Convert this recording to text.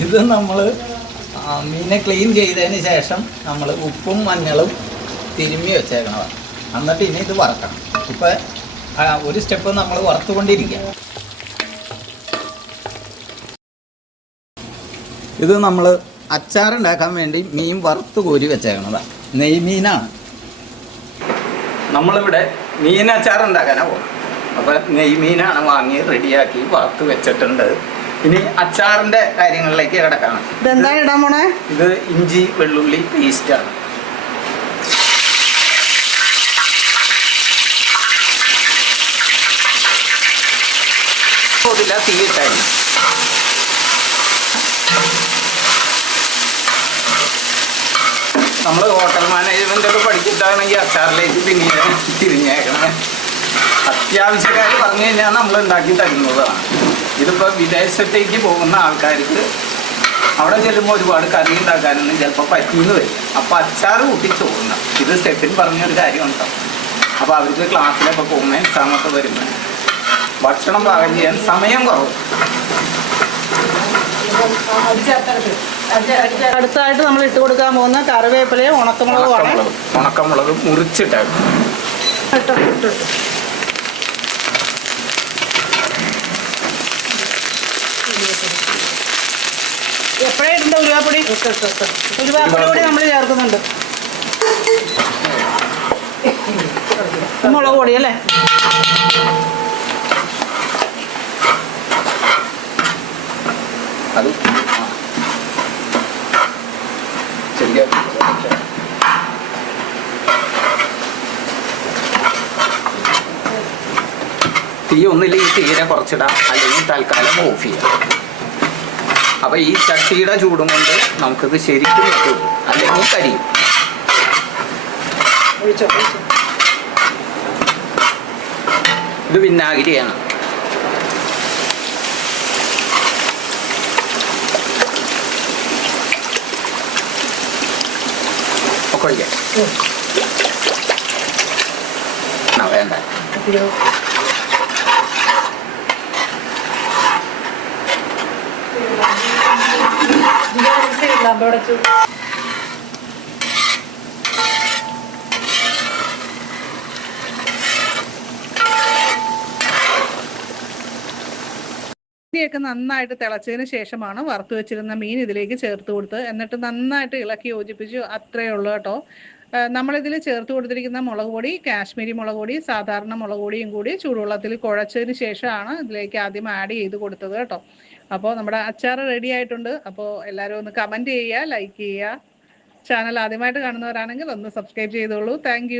ഇത് നമ്മൾ മീനെ ക്ലീൻ ചെയ്തതിന് ശേഷം നമ്മൾ ഉപ്പും മഞ്ഞളും തിരുമ്മി വെച്ചേക്കണതാണ് എന്നിട്ട് ഇനി ഇത് വറക്കണം. ഇപ്പം ഒരു സ്റ്റെപ്പ് നമ്മൾ വറുത്തുകൊണ്ടിരിക്കുക ഇത് നമ്മൾ അച്ചാറുണ്ടാക്കാൻ വേണ്ടി മീൻ വറുത്ത് കോരി വെച്ചേക്കണതാണ് നെയ്മീനാണ് നമ്മളിവിടെ മീൻ അച്ചാർ ഉണ്ടാക്കാനാണ് പോകുന്നത് അപ്പോൾ നെയ്മീനാണ് വാങ്ങി റെഡിയാക്കി വറുത്ത് വെച്ചിട്ടുണ്ട്. ഇനി അച്ചാറിന്റെ കാര്യങ്ങളിലേക്ക് കിടക്കാണ്. ഇതെന്താ ഇടാൻ പോണേ? ഇത് ഇഞ്ചി വെള്ളുള്ളി പേസ്റ്റാണ് അതില്ല തീയിട്ടായിരുന്നു നമ്മൾ ഹോട്ടൽ മാനേജ്മെന്റ് ഒക്കെ പഠിച്ചിട്ടാണെങ്കിൽ അച്ചാറിലേക്ക് പിന്നീട് തിരിഞ്ഞേക്കണേ. അത്യാവശ്യക്കാർ പറഞ്ഞു കഴിഞ്ഞാൽ നമ്മൾ ഉണ്ടാക്കി തരുന്നതാണ്. ഇതിപ്പോൾ വിദേശത്തേക്ക് പോകുന്ന ആൾക്കാർക്ക് അവിടെ ചെല്ലുമ്പോൾ ഒരുപാട് കറി ഉണ്ടാക്കാനൊന്നും ചിലപ്പോൾ പറ്റിയെന്ന് വരും. അപ്പോൾ അച്ചാർ കൂട്ടി ചോറുന്ന ഇത് സ്റ്റെപ്പിൻ പറഞ്ഞൊരു കാര്യമുണ്ടോ? അപ്പോൾ അവർക്ക് ക്ലാസ്സിലൊക്കെ പോകുമ്പോൾ എക്സാമൊക്കെ വരുമ്പോൾ ഭക്ഷണം പാകം ചെയ്യാൻ സമയം കുറവ്. അടുത്തായിട്ട് നമ്മൾ ഇട്ട് കൊടുക്കാൻ പോകുന്ന കറിവേപ്പിലയും ഉണക്കമുളകുമാണ്. ഉണക്കമുളക് ഉണക്കമുളക് മുറിച്ചിട്ടാണ് ഇട്ട്. എപ്പോഴേ ഇടണ്ട ഉരുവാപ്പൊടി ഉരുവാപ്പൊടി കൂടി നമ്മൾ ചേർക്കുന്നുണ്ട്. മുളക് പൊടി അല്ലേ? തീ ഒന്നില്ലെങ്കിൽ തീരെ കുറച്ചിടാം. അല്ലെങ്കിൽ തൽക്കാലം ഓഫ് ചെയ്യാം. അപ്പൊ ഈ ചട്ടിയുടെ ചൂടും കൊണ്ട് നമുക്കിത് ശരിക്കും കിട്ടും അല്ലെങ്കിൽ കരിയും ഇത് വിനാഗിരിയാണ്. ഒക്കെ ഒഴിക്കാം. ആ വേണ്ട ഒക്കെ നന്നായിട്ട് തിളച്ചതിന് ശേഷമാണ് വറുത്ത് വെച്ചിരുന്ന മീൻ ഇതിലേക്ക് ചേർത്ത് കൊടുത്ത് എന്നിട്ട് നന്നായിട്ട് ഇളക്കി യോജിപ്പിച്ചു. അത്രേ ഉള്ളൂ കേട്ടോ. നമ്മളിതിൽ ചേർത്ത് കൊടുത്തിരിക്കുന്ന മുളക് പൊടി കാശ്മീരി മുളക് പൊടി സാധാരണ മുളക് പൊടിയും കൂടി ചൂടുവെള്ളത്തിൽ കുഴച്ചതിന് ശേഷമാണ് ഇതിലേക്ക് ആദ്യം ആഡ് ചെയ്ത് കൊടുത്തത് കേട്ടോ. അപ്പോൾ നമ്മുടെ അച്ചാർ റെഡി ആയിട്ടുണ്ട്. അപ്പോൾ എല്ലാവരും ഒന്ന് കമന്റ് ചെയ്യുക ലൈക്ക് ചെയ്യുക. ചാനൽ ആദ്യമായിട്ട് കാണുന്നവരാണെങ്കിൽ ഒന്ന് സബ്സ്ക്രൈബ് ചെയ്തോളൂ. താങ്ക്